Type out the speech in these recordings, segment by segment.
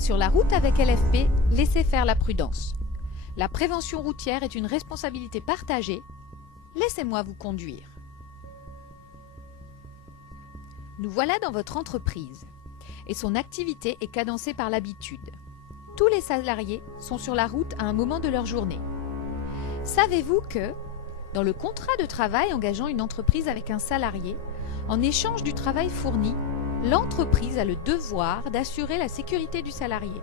Sur la route avec LFP, laissez faire la prudence. La prévention routière est une responsabilité partagée. Laissez-moi vous conduire. Nous voilà dans votre entreprise et son activité est cadencée par l'habitude. Tous les salariés sont sur la route à un moment de leur journée. Savez-vous que, dans le contrat de travail engageant une entreprise avec un salarié, en échange du travail fourni, l'entreprise a le devoir d'assurer la sécurité du salarié.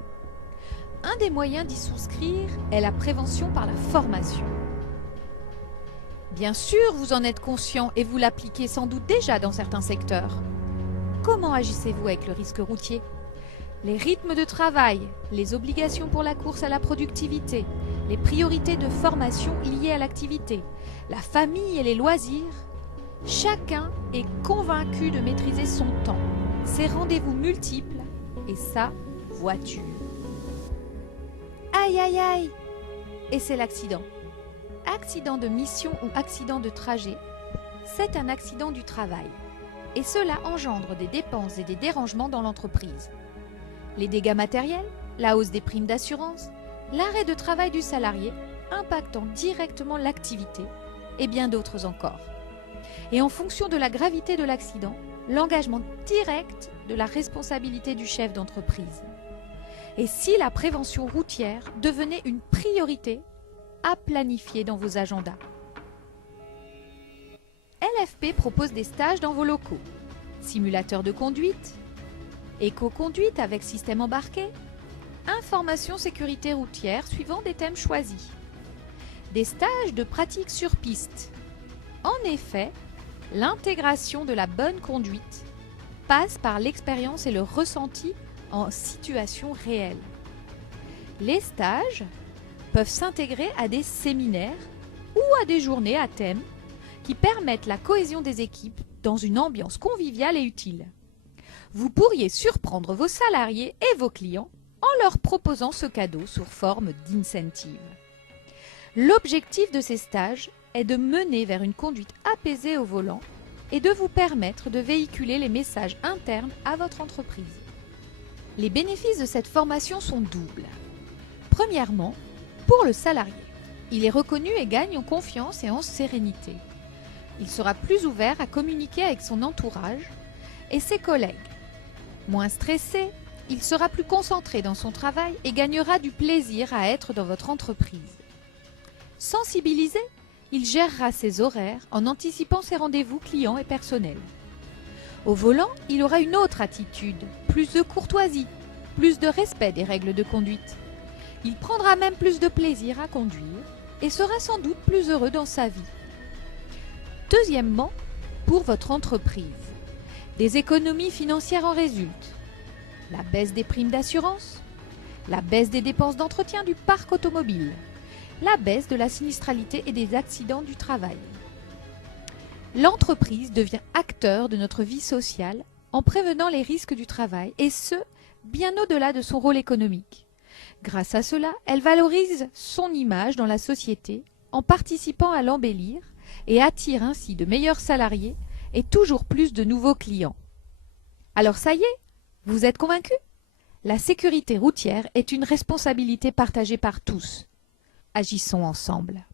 Un des moyens d'y souscrire est la prévention par la formation. Bien sûr, vous en êtes conscient et vous l'appliquez sans doute déjà dans certains secteurs. Comment agissez-vous avec le risque routier ? Les rythmes de travail, les obligations pour la course à la productivité, les priorités de formation liées à l'activité, la famille et les loisirs, chacun est convaincu de maîtriser son temps, ses rendez-vous multiples et sa voiture. Aïe aïe aïe! Et c'est l'accident. Accident de mission ou accident de trajet, c'est un accident du travail. Et cela engendre des dépenses et des dérangements dans l'entreprise. Les dégâts matériels, la hausse des primes d'assurance, l'arrêt de travail du salarié impactant directement l'activité et bien d'autres encore. Et en fonction de la gravité de l'accident, l'engagement direct de la responsabilité du chef d'entreprise. Et si la prévention routière devenait une priorité à planifier dans vos agendas. LFP propose des stages dans vos locaux, simulateur de conduite, éco-conduite avec système embarqué, information sécurité routière suivant des thèmes choisis, des stages de pratique sur piste. En effet, l'intégration de la bonne conduite passe par l'expérience et le ressenti en situation réelle. Les stages peuvent s'intégrer à des séminaires ou à des journées à thème qui permettent la cohésion des équipes dans une ambiance conviviale et utile. Vous pourriez surprendre vos salariés et vos clients en leur proposant ce cadeau sous forme d'incentive. L'objectif de ces stages est de mener vers une conduite apaisée au volant et de vous permettre de véhiculer les messages internes à votre entreprise. Les bénéfices de cette formation sont doubles. Premièrement, pour le salarié, il est reconnu et gagne en confiance et en sérénité. Il sera plus ouvert à communiquer avec son entourage et ses collègues. Moins stressé, il sera plus concentré dans son travail et gagnera du plaisir à être dans votre entreprise. Sensibilisé, il gérera ses horaires en anticipant ses rendez-vous clients et personnels. Au volant, il aura une autre attitude, plus de courtoisie, plus de respect des règles de conduite. Il prendra même plus de plaisir à conduire et sera sans doute plus heureux dans sa vie. Deuxièmement, pour votre entreprise, des économies financières en résultent. La baisse des primes d'assurance, la baisse des dépenses d'entretien du parc automobile, la baisse de la sinistralité et des accidents du travail. L'entreprise devient acteur de notre vie sociale en prévenant les risques du travail et ce, bien au-delà de son rôle économique. Grâce à cela, elle valorise son image dans la société en participant à l'embellir et attire ainsi de meilleurs salariés et toujours plus de nouveaux clients. Alors ça y est, vous êtes convaincus ? La sécurité routière est une responsabilité partagée par tous. Agissons ensemble.